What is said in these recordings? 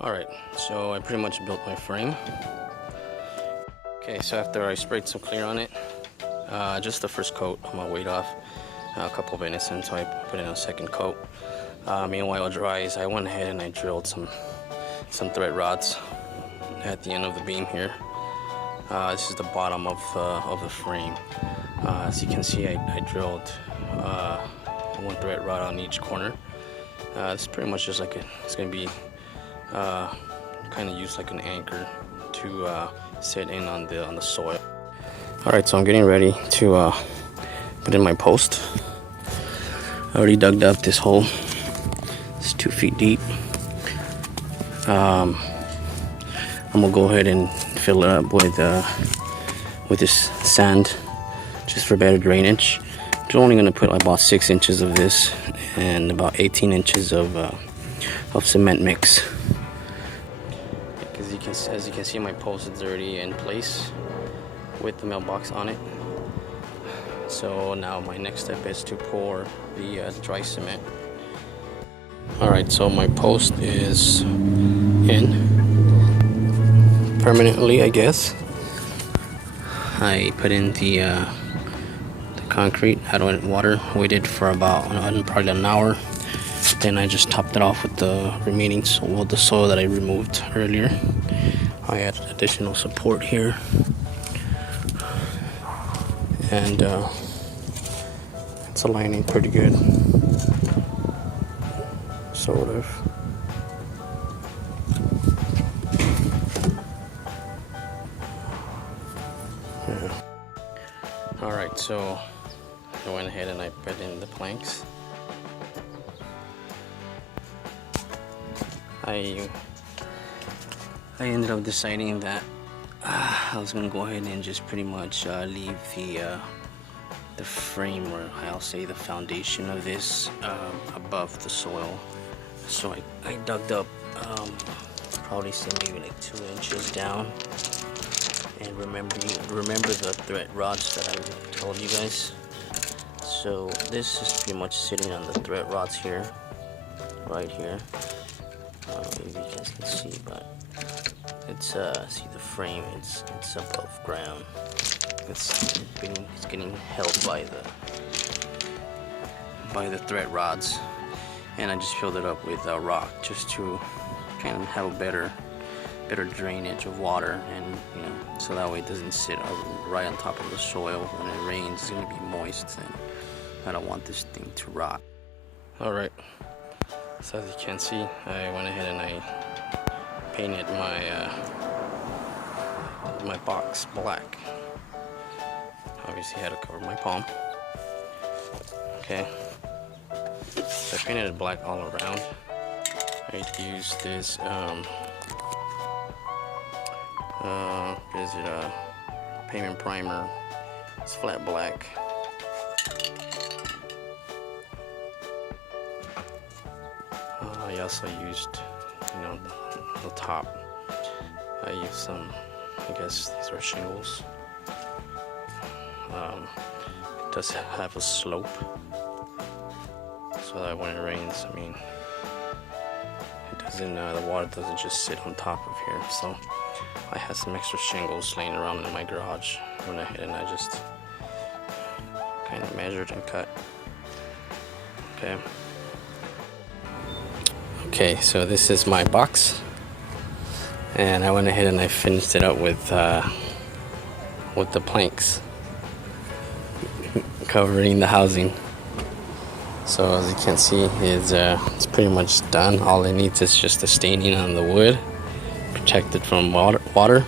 Alright, so I pretty much built my frame. Okay, so after I sprayed some clear on it, just the first coat, I'm gonna wait off a couple of minutes until I put in a second coat. Meanwhile it dries, I went ahead and I drilled some thread rods at the end of the beam here. This is the bottom of the frame. As you can see, I drilled one thread rod on each corner. It's pretty much just like it's gonna be kind of used like an anchor to sit in on the soil. All right, so I'm getting ready to put in my post. I already dug up this hole. It's 2 feet deep. I'm gonna go ahead and fill it up with this sand, just for better drainage. I'm only gonna put about 6 inches of this and about 18 inches of cement mix. As you can see, my post is already in place with the mailbox on it. So now my next step is to pour the dry cement. Alright, so my post is in permanently, I guess. I put in the concrete, I don't water, waited for about probably an hour. Then I just topped it off with the remaining soil, the soil that I removed earlier. I added additional support here, and it's aligning pretty good, sort of. Yeah. All right, so I went ahead and I put in the planks. I ended up deciding that I was gonna go ahead and just pretty much leave the frame, or I'll say the foundation of this, above the soil. So I dug up probably say maybe like 2 inches down, and remember the thread rods that I told you guys. So this is pretty much sitting on the thread rods here, right here. Maybe you guys can see, but it's see the frame. It's above ground. It's getting held by the thread rods, and I just filled it up with rock just to kind of have a better drainage of water, and so that way it doesn't sit right on top of the soil. When it rains, it's gonna be moist, and I don't want this thing to rot. All right. So as you can see, I went ahead and I painted my box black. Obviously had to cover my palm. Okay. So I painted it black all around. I used this pavement primer. It's flat black. I also used, the top. I used some, I guess these are shingles. It does have a slope, so that when it rains, it doesn't, the water doesn't just sit on top of here. So I had some extra shingles laying around in my garage. I went ahead and I just kind of measured and cut. Okay, so this is my box, and I went ahead and I finished it up with the planks covering the housing. So as you can see, it's pretty much done. All it needs is just the staining on the wood, protected from water.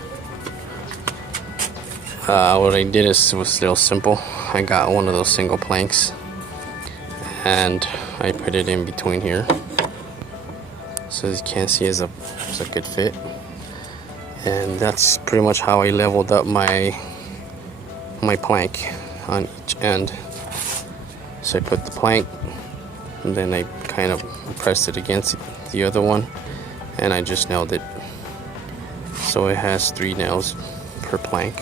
What I did was a little simple. I got one of those single planks and I put it in between here. So as you can see, it's a good fit, and that's pretty much how I leveled up my plank on each end. So I put the plank, and then I kind of pressed it against the other one, and I just nailed it. So it has 3 nails per plank.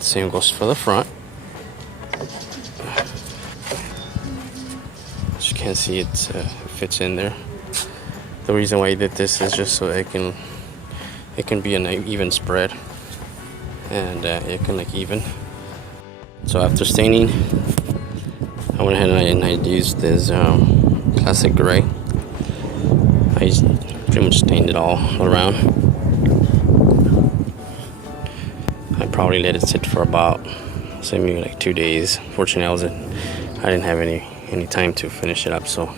Same goes for the front. can't see it fits in there. The reason why I did this is just so it can be an even spread, and it can look even. So after staining, I went ahead and I used this classic gray. I pretty much stained it all around. I probably let it sit for about, say, maybe like 2 days. Fortunately, I didn't have any time to finish it up, so